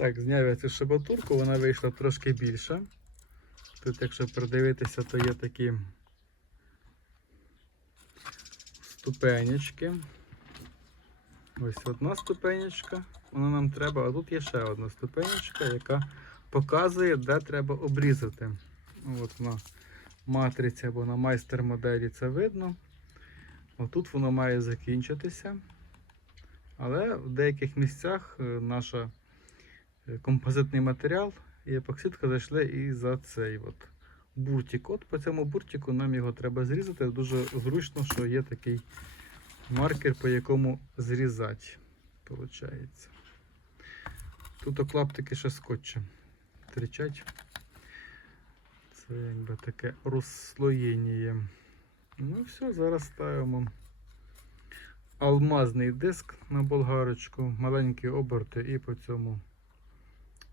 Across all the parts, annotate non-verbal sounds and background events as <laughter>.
Так, зняв я цю шабатурку, вона вийшла трошки більша. Тут, якщо придивитися, то є такі ступенечки. Ось одна ступенечка, вона нам треба, а тут є ще одна ступенечка, яка показує, де треба обрізати. От вона матриця або на майстер моделі це видно. Отут воно має закінчитися. Але в деяких місцях е, наша композитний матеріал і епоксидка зайшли і за цей от буртик. От по цьому буртику нам його треба зрізати. Дуже зручно, що є такий маркер, по якому зрізати. Получається. Тут оклаптики ще скотчем тричать. Це якби таке розслоєння. Ну все, зараз ставимо алмазний диск на болгарочку, маленькі оберти і по цьому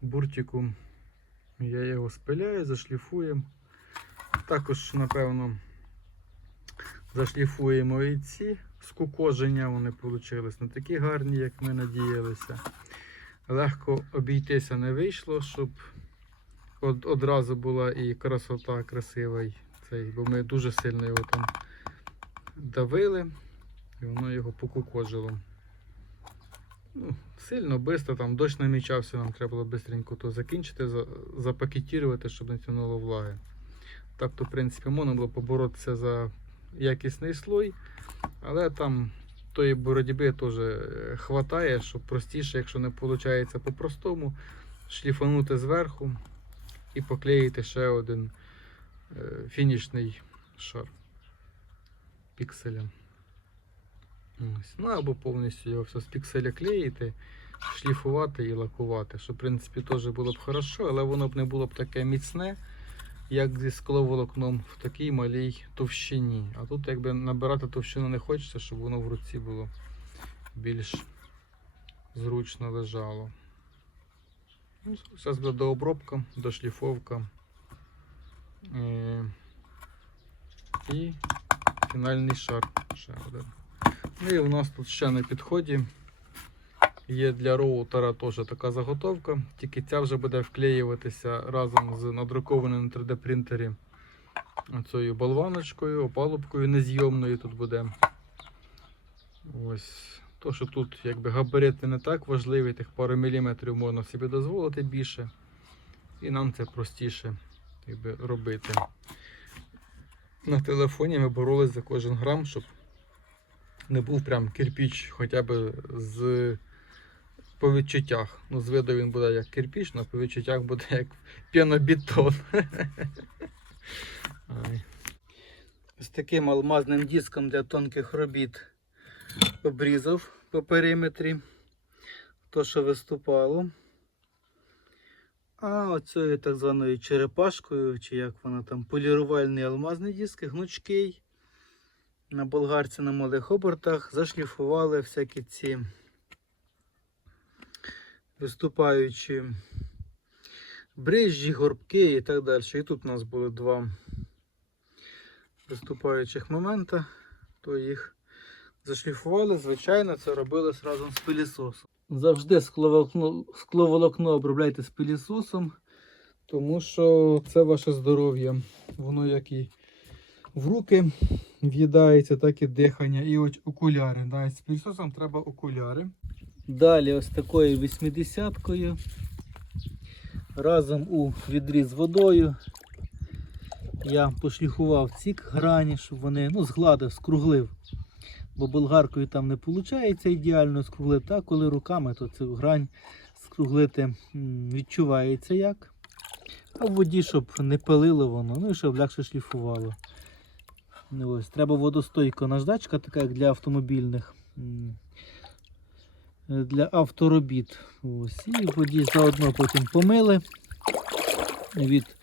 буртику я його спиляю, зашліфуємо. Також, напевно, зашліфуємо і ці скукоження, вони вийшли не такі гарні, як ми надіялися. Легко обійтися не вийшло, щоб од- одразу була і красота красива, цей, бо ми дуже сильно його там давили, і воно його покукожило. Ну, сильно швидко, там дощ намічався, нам треба було швидко то закінчити, за- запакетувати, щоб не тянуло влаги. Так то, в принципі, можна було поборотися за якісний слой, але там тої боротьби теж е, хватає, щоб простіше, якщо не виходить по-простому, шліфанути зверху і поклеїти ще один е, фінішний шар пікселем. Ось. Ну або повністю його все з пікселя клеїти, шліфувати і лакувати. Що в принципі теж було б хорошо, але воно б не було б таке міцне, як зі скловолокном в такій малій товщині. А тут якби набирати товщину не хочеться, щоб воно в руці було більш зручно лежало. Ну, Зараз буде дообробка, дошліфовка. Е, І фінальний шар. Ще один. Ну і у нас тут ще на підході є для роутера теж така заготовка, тільки ця вже буде вклеюватися разом з надрукованим на 3D принтері цією болваночкою, опалубкою незйомною тут буде. Ось. То, що тут якби габарити не так важливі, тих пару міліметрів можна собі дозволити більше. І нам це простіше якби, робити. На телефоні ми боролись за кожен грам, щоб не був прям кирпіч хоча б з по відчуттях. Ну, з виду він буде як кирпіч, але по відчуттях буде як пінобетон. <laughs> З таким алмазним диском для тонких робіт обрізав по периметрі то, що виступало. А оцею так званою черепашкою, чи як вона там, полірувальний алмазний диск, гнучкий. На болгарці на малих обертах зашліфували всякі ці виступаючі брижі, горбки і так далі. І тут у нас були два виступаючих момента, то їх зашліфували. Звичайно, це робили разом з пилісосом. Завжди скловолокно, скловолокно обробляйте з пилісосом, тому що це ваше здоров'я. Воно як і в руки в'їдається, так і дихання. І ось окуляри. Да, з пилісосом треба окуляри. Далі ось такою 80-кою. Разом у відрі з водою. Я пошліхував ці грані, щоб вони ну, згладив, скруглив. Бо болгаркою там не виходить ідеально скруглити, а коли руками, то цю грань скруглити відчувається як. А в воді, щоб не пилило воно, ну і щоб легше шліфувало. Ось, треба водостойка наждачка, така як для автомобільних. Для авторобіт. Ось. І воді заодно потім помили від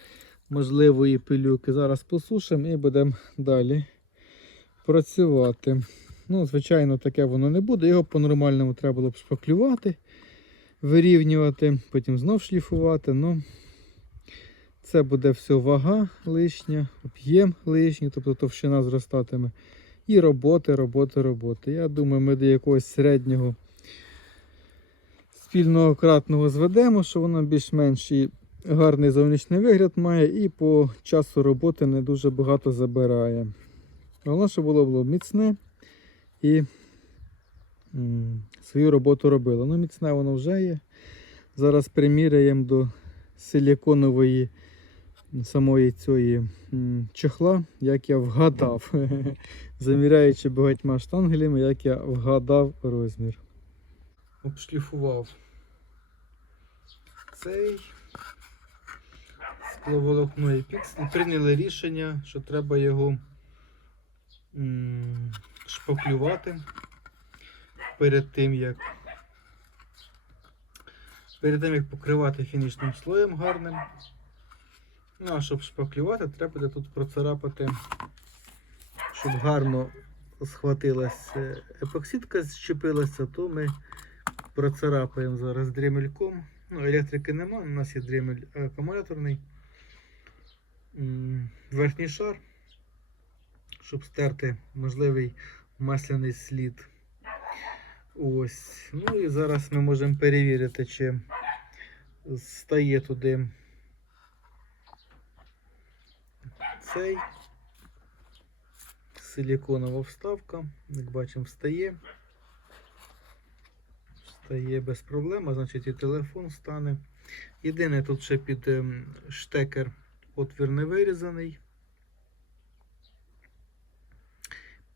можливої пилюки. Зараз посушимо і будемо далі працювати. Ну, звичайно, таке воно не буде. Його по-нормальному треба було б шпаклювати, вирівнювати, потім знов шліфувати. Ну, це буде все вага лишня, об'єм лишній, тобто товщина зростатиме. І роботи, роботи, роботи. Я думаю, ми до якогось середнього спільного кратного зведемо, що воно більш-менш і гарний зовнішній вигляд має, і по часу роботи не дуже багато забирає. Головне, щоб було, було міцне і свою роботу робило. Ну, міцне воно вже є. Зараз приміряємо до силіконової самої цієї чехла, як я вгадав. <laughs> Заміряючи багатьма штангелями, як я вгадав розмір. Обшліфував цей скловолокно і пікс і прийняли рішення, що треба його шпаклювати перед тим, як перед тим, як покривати фінішним слоєм гарним. Ну, а щоб шпаклювати, треба буде тут процарапати, щоб гарно схватилась е, епоксидка, зчепилася, то ми процарапаємо зараз дремельком. Ну, електрики нема, у нас є дремель акумуляторний. Верхній шар, щоб стерти можливий масляний слід. Ось. Ну і зараз ми можемо перевірити, чи стає туди цей силіконова вставка. Як бачимо, встає. Встає без проблем, а значить і телефон стане. Єдине тут ще під ем, штекер отвір не вирізаний.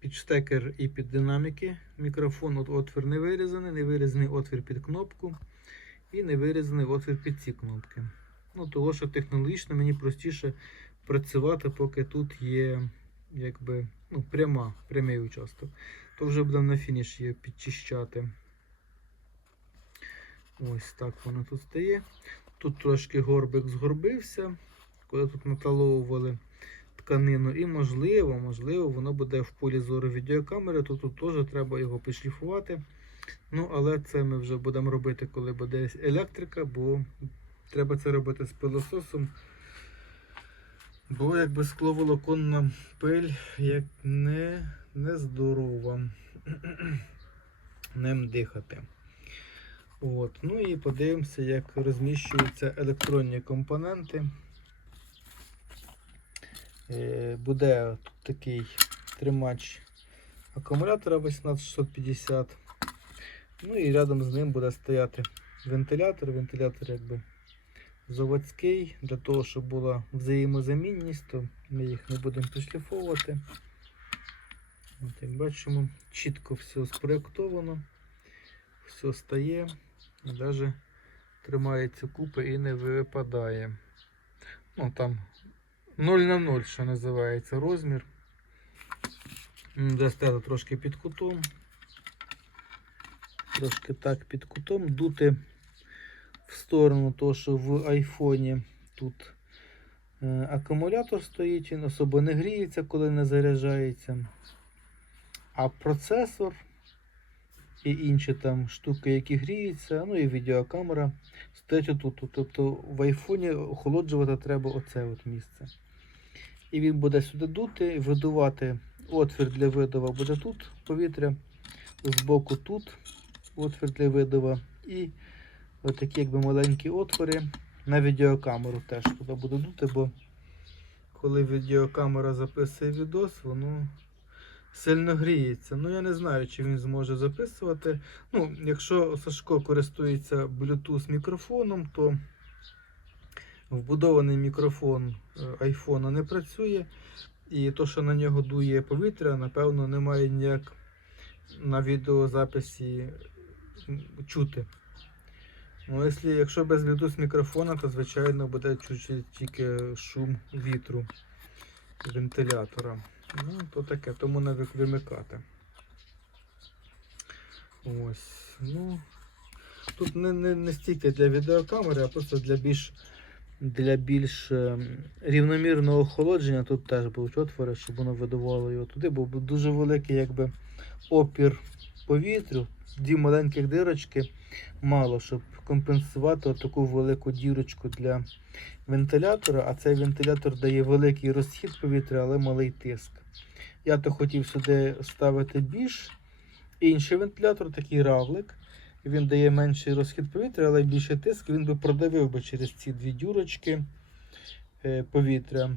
Під штекер і під динаміки мікрофон от отвір не вирізаний, не вирізаний отвір під кнопку і не вирізаний отвір під ці кнопки. Ну, того, що технологічно мені простіше працювати, поки тут є якби, ну, пряма, прямий участок. То вже будемо на фініші її підчищати. Ось так воно тут стає. Тут трошки горбик згорбився, коли тут наталовували тканину. І можливо, можливо, воно буде в полі зору відеокамери, то тут теж треба його підшліфувати. Ну, але це ми вже будемо робити, коли буде електрика, бо треба це робити з пилососом. Бо якби скловолоконна пиль як не, не здорова. <clears throat> Ним дихати. От. Ну і подивимося, як розміщуються електронні компоненти. Е, Буде тут такий тримач акумулятора 18650. Ну і рядом з ним буде стояти вентилятор. Вентилятор якби заводський, для того, щоб була взаємозамінність, то ми їх не будемо підшліфовувати. От, як бачимо, чітко все спроєктовано, все стає, навіть тримається купи і не випадає. Ну там 0 на 0, що називається розмір. Стояти трошки під кутом. Трошки так під кутом. Дути в сторону, того, що в айфоні тут е, акумулятор стоїть, він особо не гріється, коли не заряджається. А процесор і інші там штуки, які гріються, ну і відеокамера стоять отут. Тобто в айфоні охолоджувати треба оце от місце. І він буде сюди дути, видувати отвір для видува буде тут повітря, збоку тут отвір для видува. І отакі якби маленькі отвори на відеокамеру теж туди буде дути, бо коли відеокамера записує відос, воно сильно гріється. Ну я не знаю, чи він зможе записувати. Ну, якщо Сашко користується Bluetooth мікрофоном, то вбудований мікрофон е, айфона не працює. І то, що на нього дує повітря, напевно, немає ніяк на відеозаписі чути. Ну, якщо, якщо без Bluetooth мікрофона, то звичайно буде чути тільки шум вітру вентилятора. Ну, то таке, тому не вимикати. Ось. Ну, тут не, не, не стільки для відеокамери, а просто для більш для більш ем, рівномірного охолодження тут теж будуть отвори, щоб воно видавало його туди, бо дуже великий якби, опір повітрю. Дві маленьких дирочки мало, щоб компенсувати таку велику дірочку для вентилятора, а цей вентилятор дає великий розхід повітря, але малий тиск. Я то хотів сюди ставити більш інший вентилятор, такий равлик. він дає менший розхід повітря, але більший тиск, він би продавив би через ці дві дюрочки е, повітря.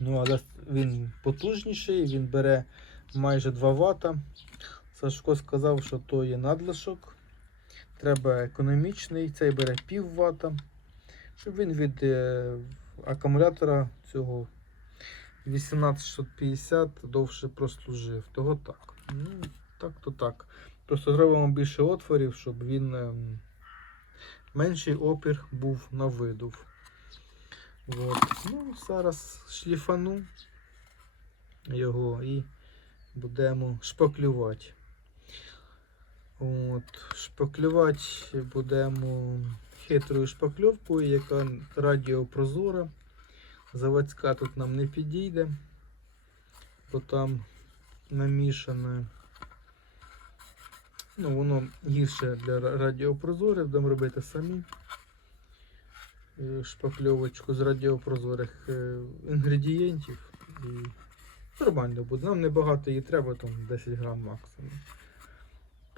Ну, але він потужніший, він бере майже 2 Вт. Сашко сказав, що то є надлишок. Треба економічний, цей бере пів вата, щоб він від е, акумулятора цього 18650 довше прослужив. Того так. Ну, так то так. Просто зробимо більше отворів, щоб він ем, менший опір був на видув. От. Ну, зараз шліфану його і будемо шпаклювати. От, шпаклювати будемо хитрою шпакльовкою, яка радіопрозора. Заводська тут нам не підійде, бо там намішане. Ну, воно гірше для ра- радіопрозорів, будемо робити самі е, шпакльовочку з радіопрозорих е, інгредієнтів. І нормально буде. Нам небагато її треба, там 10 грам максимум.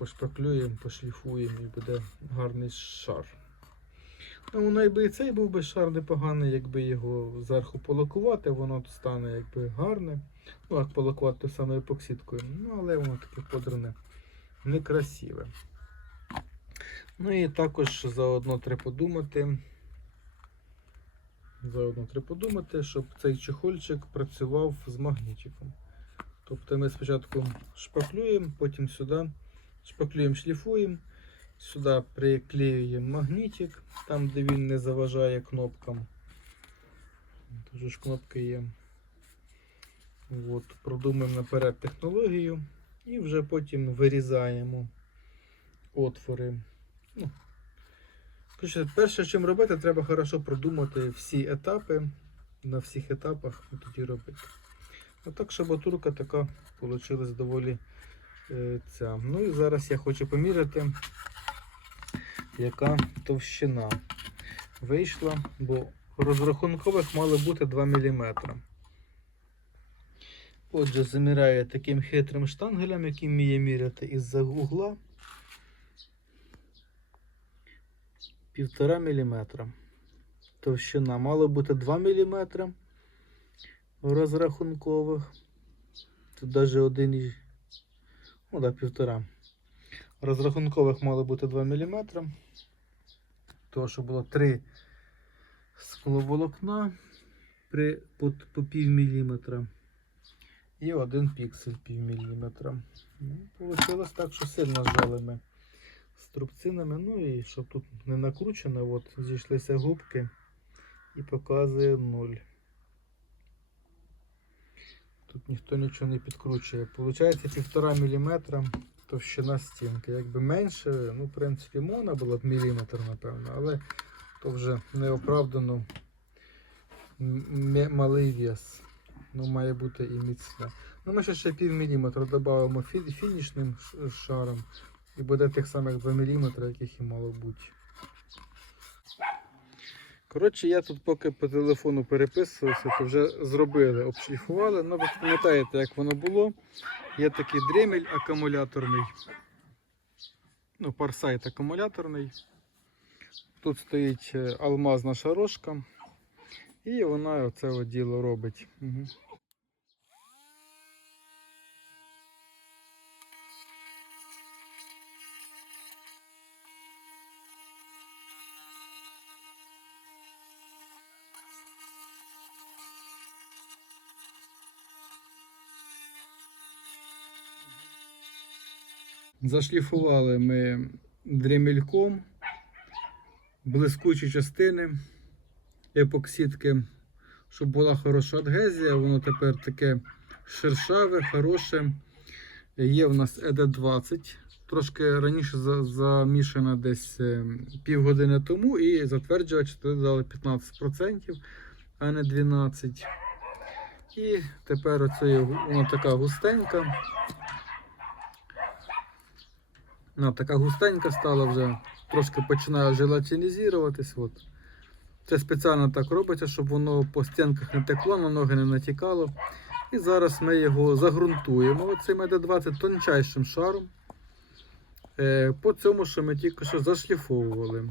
Пошпаклюємо, пошліфуємо і буде гарний шар. Ну, воно і цей був би шар непоганий, якби його зверху полакувати, воно стане якби гарне. Ну, як полакувати саме епоксидкою. Ну, але воно таке подране некрасиве. Ну і також заодно треба подумати. Заодно треба подумати, щоб цей чехольчик працював з магнітиком. Тобто ми спочатку шпаклюємо, потім сюди шпаклюємо, шліфуємо, сюди приклеюємо магнітик, там де він не заважає кнопкам. Тут ж кнопки є. От, продумаємо наперед технологію і вже потім вирізаємо отвори. Ну, перше, чим робити, треба хорошо продумати всі етапи. На всіх етапах тоді робити. А так шабатурка така вийшла доволі ця. Ну і зараз я хочу поміряти, яка товщина вийшла, бо розрахункових мало бути 2 мм. Отже, заміряю таким хитрим штангелем, який вміє міряти із-за угла. Півтора міліметра. Товщина мало бути 2 мм розрахункових. Тут навіть один і. Ну, да, півтора. Розрахункових мало бути 2 мм. Того, що було 3 скловолокна при, по, по пів міліметра. І один піксель пів міліметра. Ну, Получилось так, що сильно зжали ми струбцинами. Ну і щоб тут не накручено, от зійшлися губки і показує 0. Тут ніхто нічого не підкручує. Получається 1,5 мм товщина стінки. Якби менше, ну, в принципі, можна було б міліметр, напевно, але то вже неоправдано малий вес. Ну, має бути і міцне. Ну, ми ще ще пів міліметра додамо фінішним шаром. І буде тих самих 2 мм, яких і мало бути. Коротше, я тут поки по телефону переписувався, то вже зробили, обшліфували. Ну, ви пам'ятаєте, як воно було. Є такий дремель акумуляторний. Ну, парсайт акумуляторний. Тут стоїть е, алмазна шарошка. І вона от діло робить. Угу. Зашліфували ми дремельком блискучі частини епоксидки, щоб була хороша адгезія. Воно тепер таке шершаве, хороше. Є в нас ED20. Трошки раніше за- замішана десь е, півгодини тому і затверджувач дали 15%, а не 12%. І тепер оце вона така густенька. Вона така густенька стала вже, трошки починає желатинізуватись. От. Це спеціально так робиться, щоб воно по стінках не текло, на ноги не натікало. І зараз ми його загрунтуємо оцим ед 20 тончайшим шаром. Е, По цьому, що ми тільки що зашліфовували.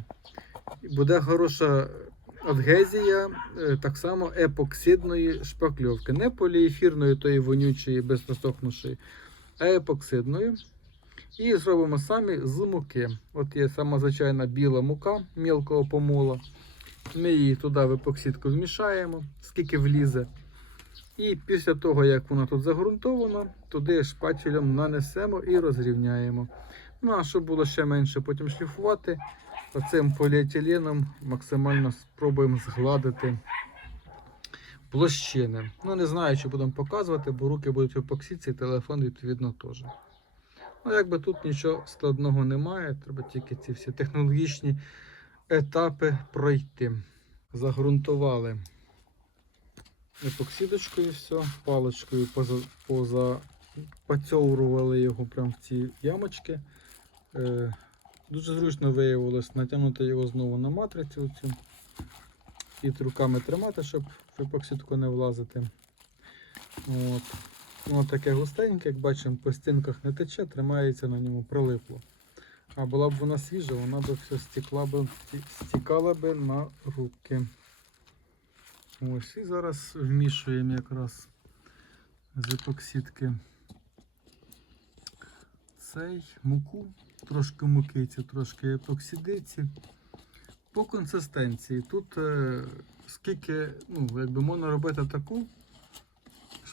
Буде хороша адгезія, е, так само епоксидної шпакльовки. Не поліефірної, тої вонючої, безпросохнушої, а епоксидної. І зробимо самі з муки. От є сама звичайна біла мука мілкого помола. Ми її туди в епоксидку змішаємо, скільки влізе. І після того, як вона тут загрунтована, туди шпателем нанесемо і розрівняємо. Ну а щоб було ще менше потім шліфувати, оцим поліетиленом максимально спробуємо згладити площини. Ну не знаю, чи будемо показувати, бо руки будуть в епоксидці, телефон відповідно теж. Ну, якби тут нічого складного немає, треба тільки ці всі технологічні етапи пройти. Загрунтували епоксидочкою все, паличкою поза, поза, поцьоврували його прямо в ці ямочки. Е, дуже зручно виявилось натягнути його знову на матрицю цю і руками тримати, щоб в епоксидку не влазити. От. Воно таке густеньке, як бачимо, по стінках не тече, тримається на ньому, прилипло. А була б вона свіжа, вона б все стікла б, стікала б на руки. Ось, і зараз вмішуємо якраз з епоксидки цей муку, трошки мукиці, трошки епоксидиці. По консистенції. Тут е, скільки, ну, якби можна робити таку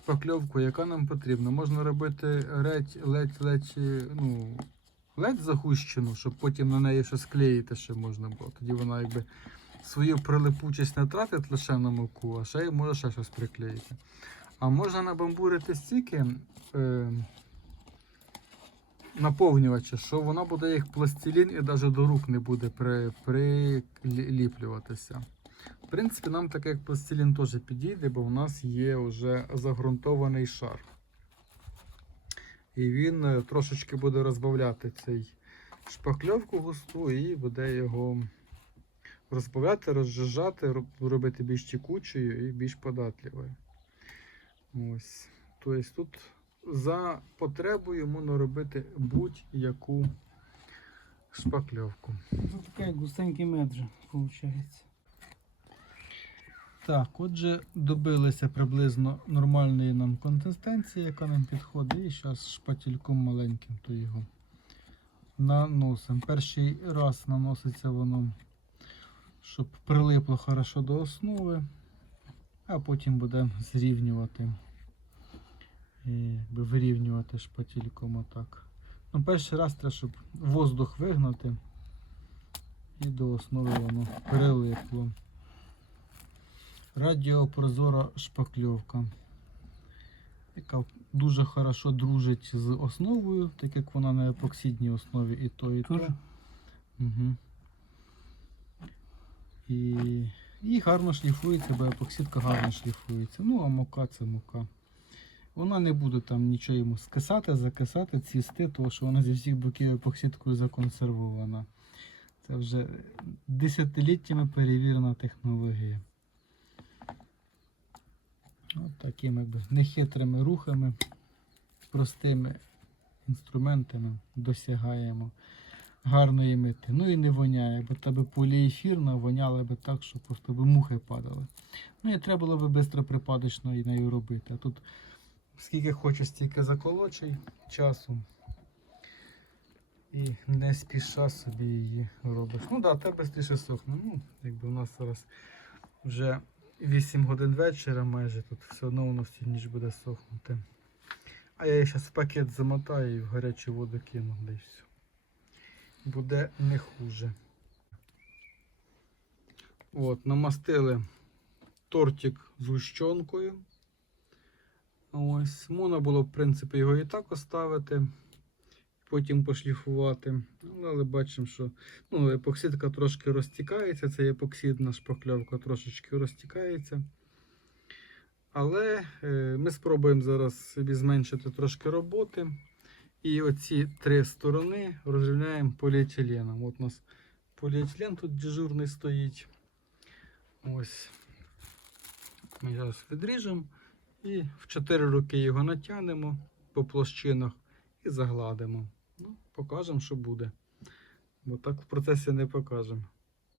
шпакльовку, яка нам потрібна. Можна робити ледь, ледь, ледь, ну, ледь загущену, щоб потім на неї щось склеїти ще можна було. Тоді вона якби свою прилипучість не втратить лише на муку, а ще й може ще щось приклеїти. А можна набамбурити стільки е, наповнювача, що вона буде як пластилін і навіть до рук не буде при, приліплюватися. В принципі, нам таке як пластилін теж підійде, бо в нас є вже загрунтований шар. І він е, трошечки буде розбавляти цей шпакльовку густу і буде його розбавляти, розжижати, робити більш тікучою і більш податливою. Ось. Тобто тут за потребою можна робити будь-яку шпакльовку. Ну, така густенький мед же, виходить. Так, отже, добилися приблизно нормальної нам консистенції, яка нам підходить. І зараз шпательком маленьким то його наносимо. Перший раз наноситься воно, щоб прилипло хорошо до основи, а потім будемо зрівнювати, і, якби вирівнювати шпательком отак. Ну, перший раз треба, щоб воздух вигнати і до основи воно прилипло. Радіопрозора шпакльовка, яка дуже хорошо дружить з основою, так як вона на епоксидній основі і то, і то. Угу. І, і гарно шліфується, бо епоксидка гарно шліфується. Ну, а мука це мука. Вона не буде там нічого йому скисати, закисати, цвісти, тому що вона зі всіх боків епоксидкою законсервована. Це вже десятиліттями перевірена технологія. От такими нехитрими рухами, простими інструментами досягаємо гарної мити. Ну і не воняє, бо тебе поліефірна воняла би так, що просто би мухи падали. Ну і треба було би швидко припадочно і нею робити. А тут скільки хочеш, стільки заколочий часу. І не спіша собі її робиш. Ну так, да, тебе швидше сохне. Ну, якби у нас зараз вже 8 годин вечора майже тут все одно воно всю ніч буде сохнути. А я її зараз пакет замотаю і в гарячу воду кину, і все. Буде не хуже. От, намастили тортик з гущонкою. Ось, можна було, в принципі, його і так оставити, потім пошліфувати. Але бачимо, що ну, епоксидка трошки розтікається, це епоксидна шпакльовка трошечки розтікається. Але е, ми спробуємо зараз собі зменшити трошки роботи. І оці три сторони розрівняємо поліетиленом. От у нас поліетилен тут дежурний стоїть. Ось. Ми зараз відріжемо і в чотири руки його натягнемо по площинах і загладимо. Покажемо, що буде. Бо так в процесі не покажемо.